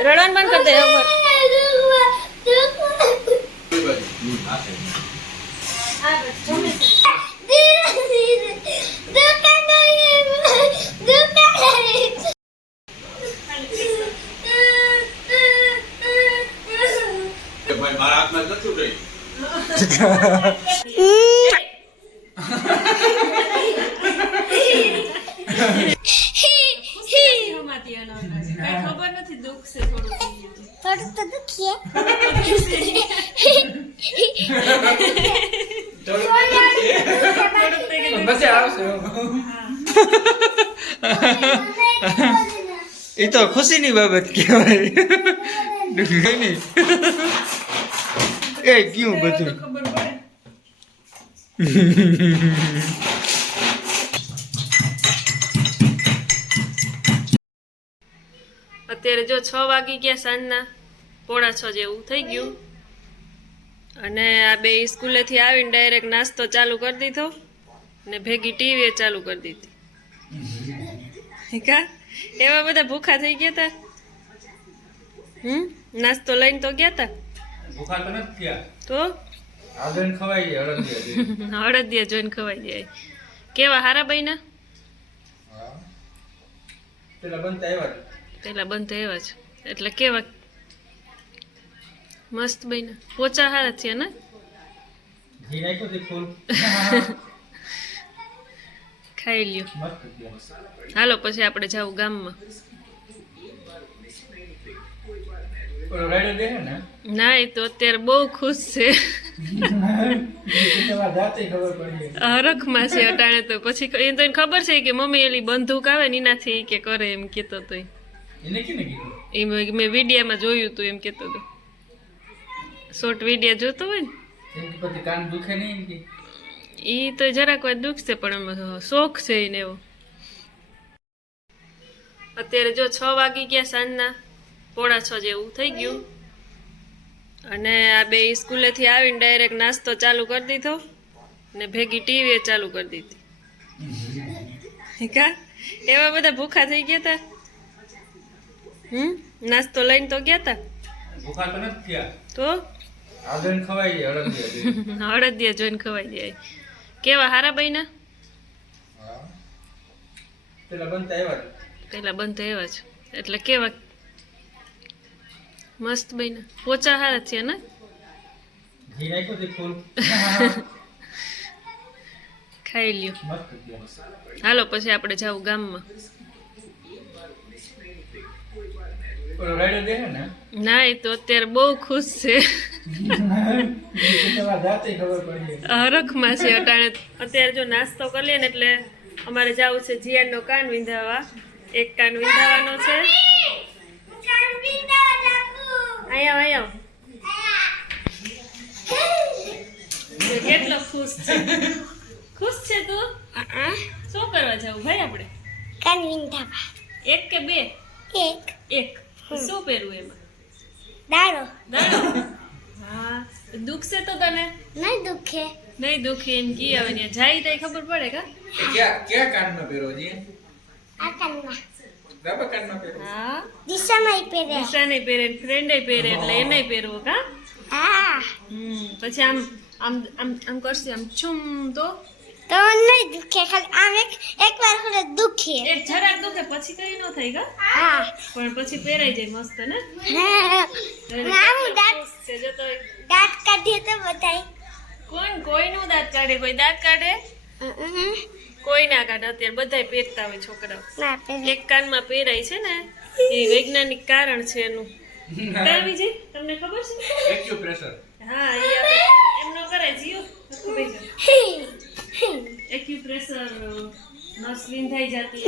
રડવાનું બંધ કરી દે ઉપર ભાઈ મારા હાથમાં જ નથી રહી રમાતી એનો કઈ ખબર નથી દુખ છે થોડું. થોડુંક તો દુખીએ એ તો ખુશીની બાબત કહેવાય. દુઃખ નહીં. એ ક્યું બધું ખબર પડે? અત્યારે જો છ વાગી ગયા સાંજના પોણા છ જેવું થઈ ગયું. અને આ બે સ્કૂલેથી આવીને ડાયરેક્ટ નાસ્તો ચાલુ કરી દીધો ને ભેગી ટીવી ચાલુ કરી દીધી. કા? એવા બધા ભૂખા થઈ ગયા તા? હમ? નાસ્તો લઈને તો ગયા તા? ભૂખા તો નથી તો? હળદિયા જોઈને ખવાઈ જાય કેવા હારા બન્યા? પેલા બનતા આવ્યા પેલા બંધ એવા છે એટલે કેવા મસ્ત બન્યા. પોચા હારા થયા ને? ખાઈ લ્યો. હાલો પછી આપણે જાવું ગામમાં. ને? એ તો અત્યારે બહુ ખુશ છે. હરખ હરખમાં છે અટાણે તો. પછી એ તો ખબર છે કે મમ્મી એલી બંદૂક આવે ને એનાથી કે કરે એમ કહેતો તો ઈ. એને કેને કીધું? એ મેં મેં વિડીયામાં જોયું તું એમ કહેતો હતો શોર્ટ વિડિયા જોતો હોય ને? એમ કે પછી કાન દુખે નહીં એમ કે? એ તો જરાક વાર દુખશે પણ શોખ છે એને એવો. અત્યારે જો છ વાગી ગયા સાંજના પોણા છ જેવું થઈ ગયું. અને આ બે સ્કૂલેથી આવીને ડાયરેક્ટ નાસ્તો ચાલુ કરી દીધો ને ભેગી ટીવી ચાલુ કરી દીધી. કા? એવા બધા ભૂખા થઈ ગયા તા? હમ? નાસ્તો લઈને તો ગયા તા? ભૂખા તો નથી થયા. તો? આગળ ખવાઈ અડદિયા હળદિયા જોઈને. ખવાઈ જાય કેવા હારા બન્યા? પેલા બનતા આવ્યા પેલા બનતા એવા છે એટલે કેવા? મસ્ત બન્યા. પોચા હારા છે ને ખાઈ લ્યો. હાલો પછી આપણે જાવું ગામમાં ઓલો રાયડો દે ને? ના એ તો અત્યારે બહુ ખુશ છે. હરખમાં છે અટાણે. અત્યારે જો નાસ્તો કરી લઈએ ને એટલે અમારે જવું છે જીયાનનો કાન વિંધાવા. એક કાન વિંધાવાનો છે. અહીંયા અહીંયા. કેટલો ખુશ છે. ખુશ છે તું? શું કરવા જવું? ભાઈ આપણે. કનવિંધાવા એક કે બે? એક. એક. શું પહેરવું એમાં? દાડો. દાડો? હા દુખશે તો તને? નહીં દુખે. નહીં દુખે એમ કી હવે ને જાય તઈ ખબર પડે કા? ક્યાં ક્યાં કાનમાં પહેરો છે આ કાનમાં. ડાબા કાનનો પહેરો? હા. દિશામાં પહેરે. નિશાને પહેરે ફ્રેન્ડે પહેરે એટલે એને પહેરવું કા? હા. હમ પછી આમ આમ આમ આમ કરશે આમ છુમ તો? તો નહીં દુખે ખાલી આમ એક એક વાર ખરે દુખે. એક જરાક દુખે પછી કઈ ન થાય ગા હા. પણ પછી પહેરાઈ જાય મસ્ત ને? હા. આમ દાંત છે જો તો દાંત કાઢીએ તો બતાય કોણ? કોઈનું દાંત કાઢે? કોઈ દાંત કાઢે. કોઈ ના કાઢે. અત્યારે બધાય પહેરતા હોય છોકરાઓ. એક કાનમાં પહેરાય છે ને એ વૈજ્ઞાનિક કારણ છે એનું. કાં વિજય તમને ખબર છે? એક્યુપ્રેશર હા એ આપણે એમનો કરાય જીઓ. ખબર છે એક્યુપ્રેશર નસ વિંધાઈ જતી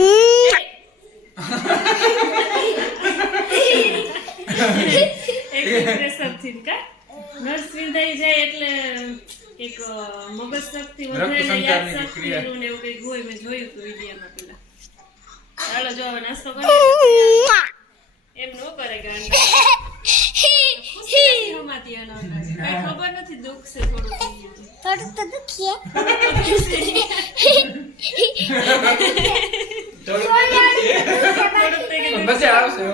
એક્યુપ્રેશરથી કા? જાય એટલે એક મગજ શક્તિ વધારે યાદ શક્તિ ને એવું કંઈક હોય મેં જોયું હતું વિડીયોમાં પેલા. ચાલો જો હવે નાસ્તો કરીએ. એમ ન કરે ગાંડા. ખબર નથી દુઃખ છે થોડું થોડુંક તો દુખીએ. પછી આવશે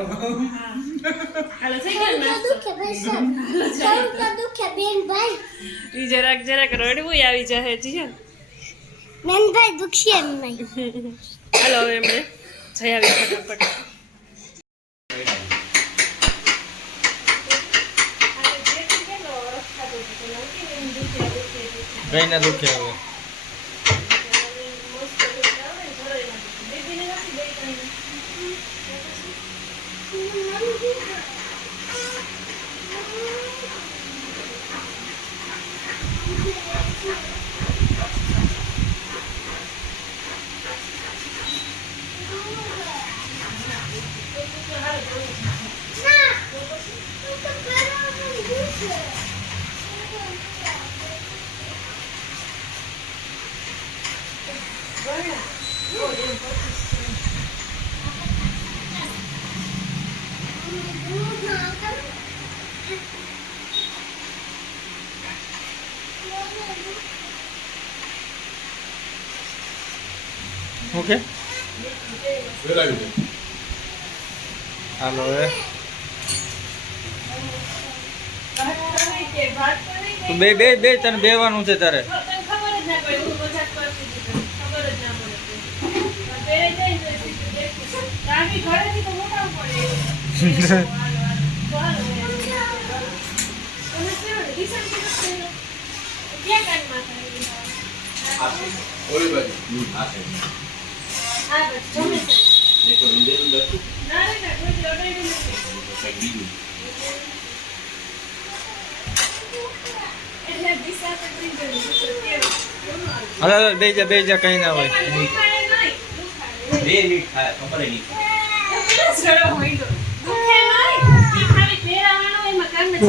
જરાક જરાક રડવું આવી જાય જીયા બેન ભાઈ દુખશે એમ નહીં હાલો, હવે એમણે જઈ આવી ફટાફટ કઈ ના દુખે હવે. ફેરાવી હાલો હવે. તું બે બે બે તને બેવાનું છે તારે. ઓલી બાજુ. હાલો હાલો, બે જા બે જા કઈ ના હોય. બે મિનિટ થાય ખબર નહીં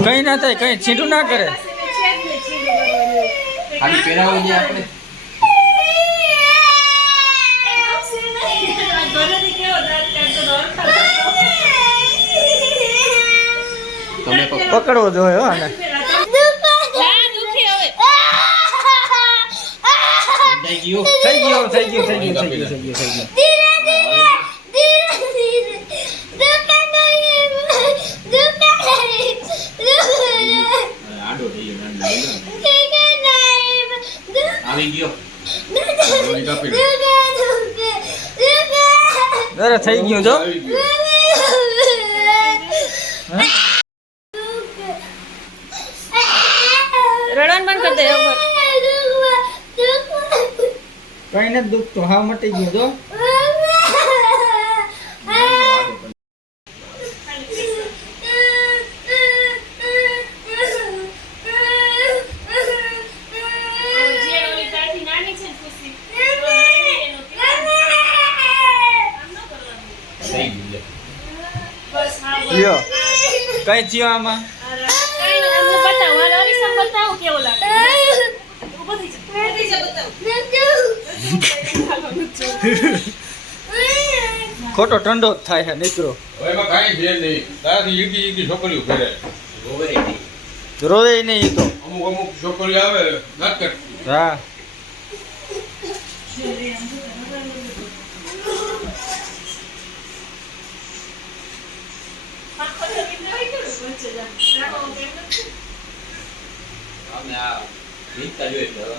કઈ ના થાય કઈ છીંટું ના કરે. ખાલી પહેરાવો આપણે? પકડવો જોઈએ હો આને. થઈ ગયું થઈ ગયું થઈ ગયું થઈ ગયું થઈ ગયું થઈ ગયું. થઈ ગયો ધીરે ધીરે ધીરે ધીરે દુખે નહીં દુખે નહીં દુખે આડો થઈ ગયો નાનો નાનો. દુખે નહીં દુખે આવી ગયો દુખે કાપી દુખે દુખે દુખે અરે થઈ ગયું જો આવી ગયો હે? રડવાનું બંધ કરી દે હવે. કઈ નથી દુખતું હાવ મટી ગયું જો. કઈ થયો આમાં? ખોટો ઠંડો જ થાય છે નીકળો. એમાં કાંઈ ભેર નહીં. તારાથી ઈકી ઈકી છોકરીઓ ફેરે રોવે નહીં. રોવે નહીં તો. અમુક અમુક છોકરીઓ આવે નાટક હા. અમે વીંટતા જોઈએ એટલે હવે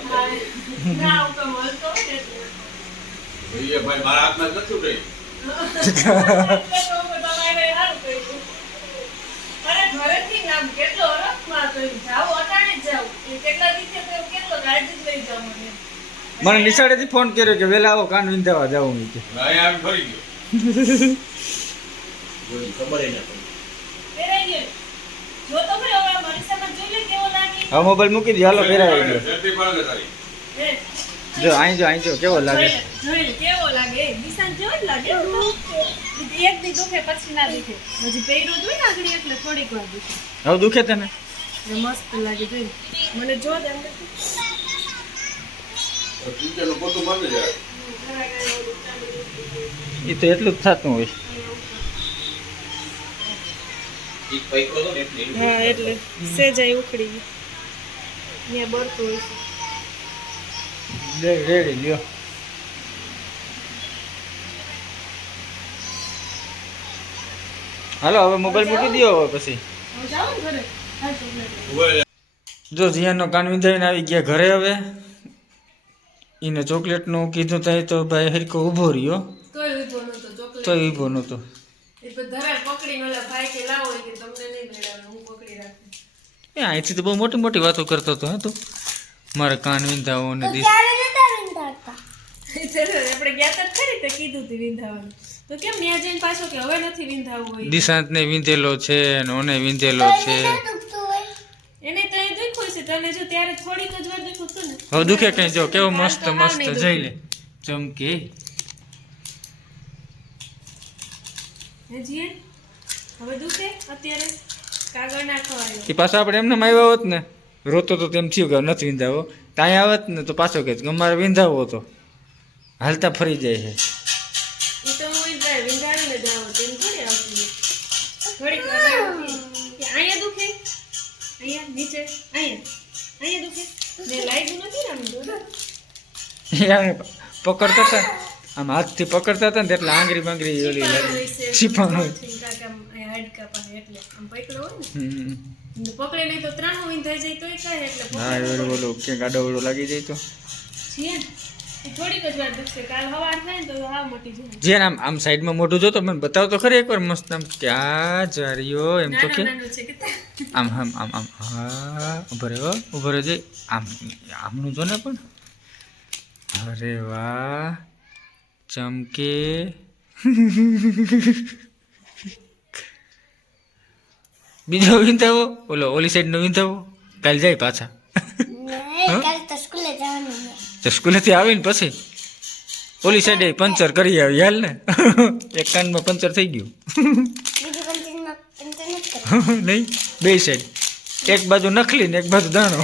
જોઈએ ભાઈ મારા હાથમાં જ નથી મને. નિશાળેથી ફોન કર્યો કે વેલા આવો કાન વિંધાવા જાવું કે અહીંયા આવી ફરી ગયો. જોઈ ખબર ય ના પડી જો તો ભાઈ હવે મારી સામે જોઈ લે કેવો લાગે હવે મોબાઈલ મૂકી દે હાલો ફેરાવી દો જો અહીં જો અહીં જો કેવો લાગે? કેવો લાગે? નિશાન જેવો જ લાગે એક દી દુખે પછી ના દુખે. હજી પહેર્યું જ ને આગળ એટલે થોડીક વાર દુખે. હવે દુખે તને? મસ્ત લાગે જોઈ. મને જો દે એ તો એટલું જ થતું હોય. હતો હા એટલે સેજાઈ ઉખડી ગઈ. ત્યાં બળતું હોય છે રેડી લ્યો હાલો હવે મોબાઈલ મૂકી દો હવે પછી. ને જો જીયાનો કાન વિંધાઈને આવી ગયા ઘરે હવે એને ચોકલેટનું કીધું થાય તો ભાઈ હરકો ઊભો રહ્યો. તોય ઊભો નહોતો તો ઊભો નહોતો એ તો પકડીને ઓલા ભાઈ કે લાવો એ કે તમને નહીં મેળવે હું પકડી રાખું એ અહીંથી તો બહુ મોટી મોટી વાતો કરતો હતો હે તું? મારા કાન વિંધાવો ને દીસ ત્યારે નતા વિંધાડતા આપણે ગયા તો ખરી તો કીધું તું વિંધાવાનું. તો કેમ ત્યાં જઈને પાછો કે હવે નથી વિંધાવું હોય દિશાંતને વિંધેલો છે ને ઓને વિંધેલો છે. એને તો એ દુખ્યું છે તને જો ત્યારે થોડીક જ વાર દુખ્યું હતું ને. હવે દુખે કઈ જો કેવો મસ્ત મસ્ત જઈ લે. ચમકે. હજી હવે દુખે અત્યારે? એ પાછો આપણે એમને આવ્યા હોત ને રોતો તો તેમ થયું કે નથી વિંધાવો. ત્યાં આવત ને તો પાછો કે ગમારે વિંધાવો તો હાલતા ફરી જાય છે. કે પકડતા હતા. આમ હાથથી પકડતા હતા ને એટલે આંગળી બાંગરી ઓલી લાગી. હોય. હાડકા પાસે એટલે આમ પકડો હોય. ને. પકડે નહીં તો ત્રણ વિંધાઈ જાય તોય કાંઈ એટલે હા એ પકડવું ઓલું ઓલું ક્યાંક આડો ઓળો લાગી જાય તો. છીએ એ થોડીક જ વાર દુખશે. કાલ સવાર થાય ને તો હાવ મટી જાય જે આમ આમ સાઈડમાં મોઢું જોતો મને બતાવ તો ખરી એકવાર મસ્ત આમ ક્યાં જારીઓ એમ તો કે. છે આમ આમ આમ આમ હા ઊભો રહ્યો ઊભો રહ્યો જઈ આમ આમનું જો ને પણ. અરે વાહ ચમકે. બીજો વિંધાવો ઓલો ઓલી સાઈડનો વિંધાવો કાલ જાય પાછા. તો સ્કૂલે જવાનું સ્કૂલેથી આવીને પછી? ઓલી સાઈડે પંચર કરી આવી હાલ ને? એક કાનમાં પંચર થઈ ગયું. નહીં બે સાઈડ એક બાજુ નખલી ને એક બાજુ દાણો.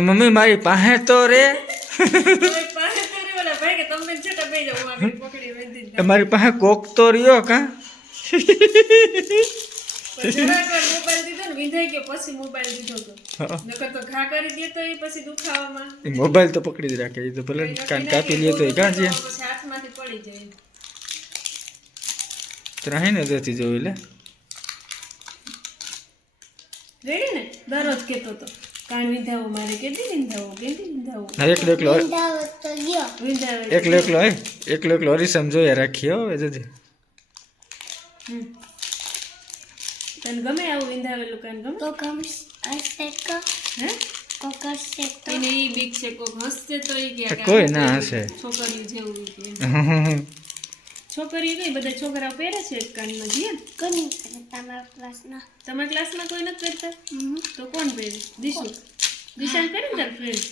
મમ્મી મારી પાસે તો રે. મારી પાસે કોક તો રહ્યો કા? મોબાઈલ દીધો ને વિંધાઈ ગયો પછી મોબાઈલ દીધો તો. નકર તો ઘા કરી દે તો એ પછી દુખાવામાં. એ મોબાઈલ તો પકડી જ રાખે એ તો ભલે કાન કાપી લે તો એ કાં છે જાય. ત્રાહી ને જતી જવું રેડી ને? દરરોજ કહેતો તો. કાન વિંધાવો મારે કેદી વિંધાવો કેદી વિંધાવો. ના એકલો એકલો વિંધાવો તો ગયો. એકલો એકલો હે એકલો એકલો હરીસામ જોયા રાખીએ હવે જજે. તને ગમે આવું વિંધાવેલું કાન ગમે? તો કમ હશે તો હે? કોક હશે તો. એને ઈ બીક છે કોક હસશે તો ઈ કે કોઈ ના હશે. છોકરીઓ જેવું કે. છોકરીઓ કઈ બધા છોકરાઓ પહેરે છે એક કાનમાં જીએ? કોની તમારા ક્લાસના તમારા ક્લાસમાં કોઈ નથી પહેરતા? તો કોણ પહેરે? દિશુ. દિશાન કરે ને તાર ફ્રેન્ડ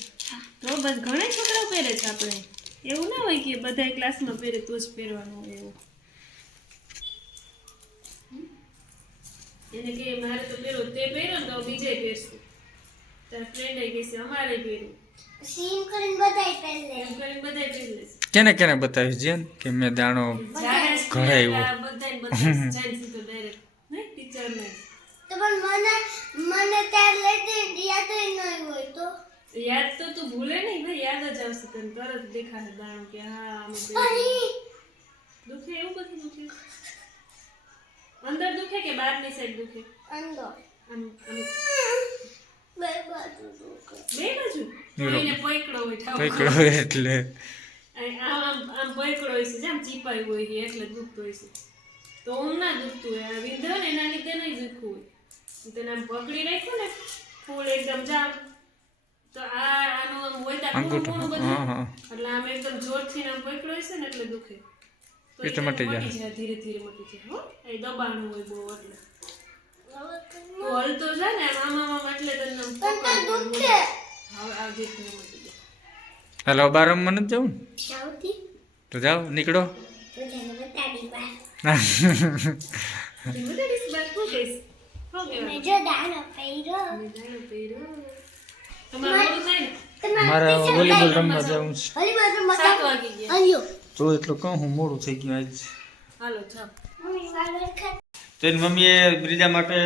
તો બસ ઘણા છોકરાઓ પહેરે છે આપણે. એવું ના હોય કે બધા ક્લાસમાં પહેરે તો જ પહેરવાનું હોય એવું. એને કે મારે તો પહેરો તે પહેર્યો ને તો બીજે પહેરશું. તાર ફ્રેન્ડે કહેશે અમારે પહેરું સીમ કરીને બધાય પહેરે એમ કરીને બધાય પહેરી લેશે કેને કેને બતાવ્યું કે મેં દાણો સીધો. નહીં? તો પણ મને મને ત્યારે લેતી યાદ હોય તો. યાદ તો તું ભૂલે નહીં ભાઈ યાદ જ આવશે તને. તરત દેખાશે દાણો કે હા આમાં દુખે એવું બધું દુખે. અંદર દુખે કે બહારની સાઈડ દુખે? અંદર. બે બાજુ દુખે. બે બાજુ? કોઈને પકડો હોય પકડો એટલે. આમ આમ આમ પકડો હોય છે જેમ ચીપાઈ હોય છે એટલે દુખતો હોય છે. તો હું ના દુખતું હોય. આ વિંધો ને એના લીધે નહીં દુખવું હોય. તને આમ પકડી રાખ્યું ને ફૂલ એકદમ જામ. તો આ આનું આમ હોય ત્યાં પૂરું પૂરું બધું. એટલે આમ એકદમ જોરથી આમ પકડો છે ને એટલે દુખે. એ તો મટી જાય. ધીરે ધીરે મટી જાય હો. એ દબાણું હોય બહુ એટલે. તો હલતો જા ને તને દુખે. હવે આ મટી જાય હેલો બાર રમવા નથી જવું ને? તો જાઓ નીકળો? જો? મારે વોલીબોલ રમવા જવું છે. તો એટલું કહું હું મોડું થઈ ગયું આજ. તો એની મમ્મીએ બ્રિજા માટે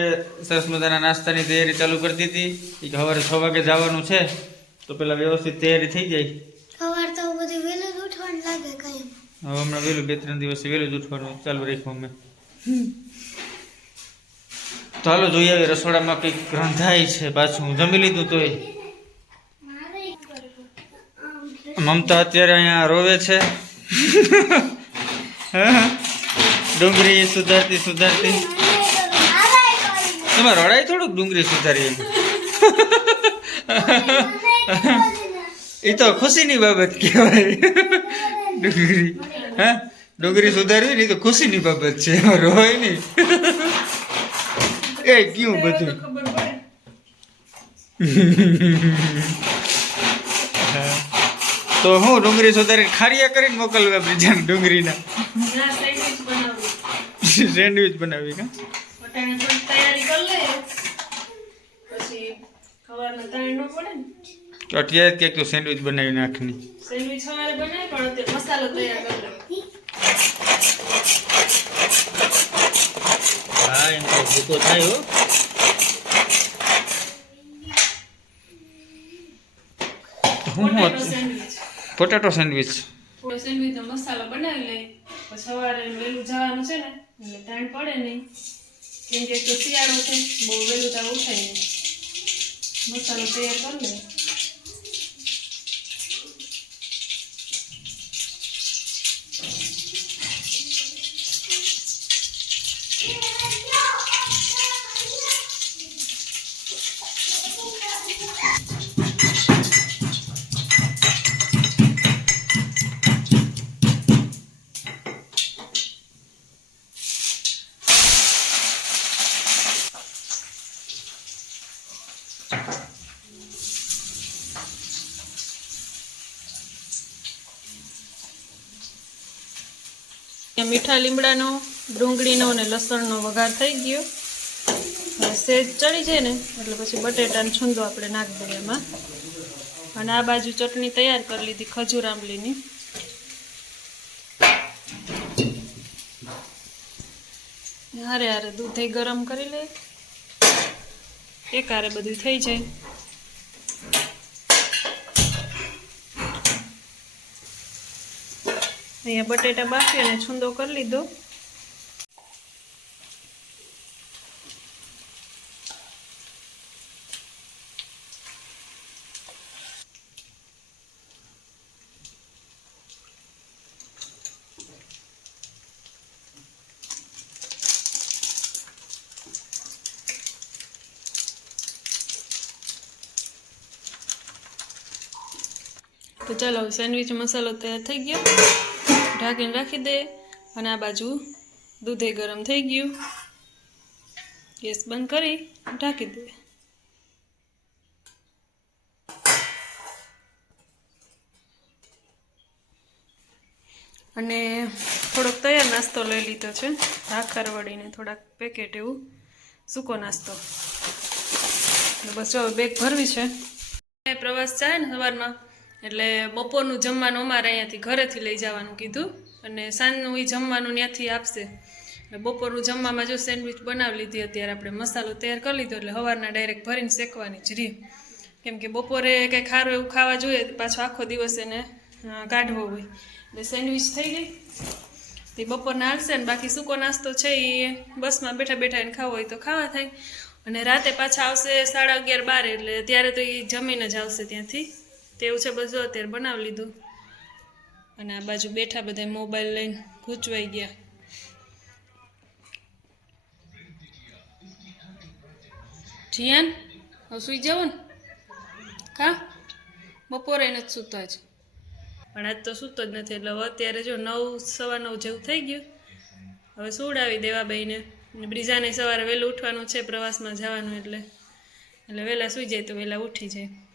સરસ મજાના નાસ્તાની તૈયારી ચાલુ કરી દીધી. એ કે સવારે છ વાગે જવાનું છે તો પેલા વ્યવસ્થિત તૈયારી થઈ જાય. સવાર તો બધું વહેલું જ ઉઠવાનું લાગે કઈ. હવે હમણાં વહેલું બે ત્રણ દિવસ વહેલું જ ઉઠવાનું. ચાલુ રાખ્યું અમે. તો હાલો જોઈએ હવે રસોડામાં કંઈક રંધાય છે પાછું. જમી લીધું તોય. મમતા અત્યારે અહીંયા રોવે છે. હા? ડુંગળી સુધારતી સુધારતી. એમાં રડાય થોડુંક ડુંગળી સુધારી એ તો ખુશીની બાબત કહેવાય. ડુંગળી. હા? ડુંગળી સુધારવી ને એ તો ખુશીની બાબત છે. એમાં રોય નહીં. એ ક્યું બધું? તો હું ડુંગળી સુધારી ખારીયા કરીને મોકલવા બીજાને ડુંગળીના. સેન્ડવિચ બનાવું કા? અટાણે થોડી તૈયારી કરી લે પછી સવારના તાણ ન પડે ને તો અત્યારે ક્યાંક તું સેન્ડવિચ બનાવી નાખની. સેન્ડવિચ સવારે બનાવે પણ અત્યારે મસાલો તૈયાર કરી હા એમ તો થાય હો પોટેટો સેન્ડવિચ થોડો સેન્ડવિચનો મસાલો બનાવી લઈ. સવારે વહેલું જવાનું છે ને, એટલે ટાઈમ પડે નહીં. કેમ કે શિયાળો છે, બહુ વહેલું ત્યાં ઉઠાય મસાલો તૈયાર કરી લે. મીઠા લીમડાનો, ડુંગળીનો અને લસણનો વઘાર થઈ ગયો. અને સેજ ચડી જાય ને, એટલે પછી બટેટાનો છૂંદો આપણે નાખી દઈએ એમાં. અને આ બાજુ ચટણી તૈયાર કરી લીધી ખજૂર આંબલીની. હારે હારે દૂધ ગરમ કરી લે. એક હારે બધું થઈ જાય. અહીંયા બટેટા બાફી અને છૂંદો કરી લીધો. તો ચાલો સેન્ડવિચ મસાલો તૈયાર થઈ ગયો. ઢાંકીને રાખી દે અને આ બાજુ દૂધે ગરમ થઈ ગયું. ગેસ બંધ કરી ઢાંકી દે. અને થોડોક તૈયાર નાસ્તો લઈ લીધો છે. ભાખર વળીને થોડાક પેકેટ એવું સૂકો નાસ્તો. બસ જો બેગ ભરવી છે. પ્રવાસ જાય ને સવારમાં. એટલે બપોરનું જમવાનું અમારે અહીંયાથી ઘરેથી લઈ જવાનું કીધું અને સાંજનું એ જમવાનું ત્યાંથી આપશે. બપોરનું જમવામાં જો સેન્ડવિચ બનાવી લીધી અત્યારે આપણે મસાલો તૈયાર કરી લીધો એટલે સવારના ડાયરેક્ટ ભરીને શેકવાની જ રહી કેમ કે બપોરે કંઈ ખારું એવું ખાવા જોઈએ પાછો આખો દિવસ એને કાઢવો હોય. એટલે સેન્ડવિચ થઈ ગઈ. તે બપોરના હાલશે ને બાકી સૂકો નાસ્તો છે એ બસમાં બેઠા બેઠા એને ખાવો હોય તો ખાવા થાય. અને રાતે પાછા આવશે સાડા અગિયાર બાર એટલે ત્યારે તો એ જમીને જ આવશે ત્યાંથી. તેવું છે, બધું અત્યારે બનાવી લીધું. અને આ બાજુ બેઠા બધા મોબાઈલ લઈને ગૂંચવાઈ ગયા. જીયાન, હવે સુઈ જાવ ને કા? બપોરે નથી સૂતા જ પણ આજ તો સૂતો જ નથી, એટલે હવે અત્યારે જો નવ, સવા નવ જેવું થઈ ગયું. હવે સુવડાવી દેવા બહીને અને બ્રિજાને સવારે વહેલું ઉઠવાનું છે, પ્રવાસમાં જવાનું એટલે. એટલે વહેલા સૂઈ જાય તો વહેલા ઉઠી જાય.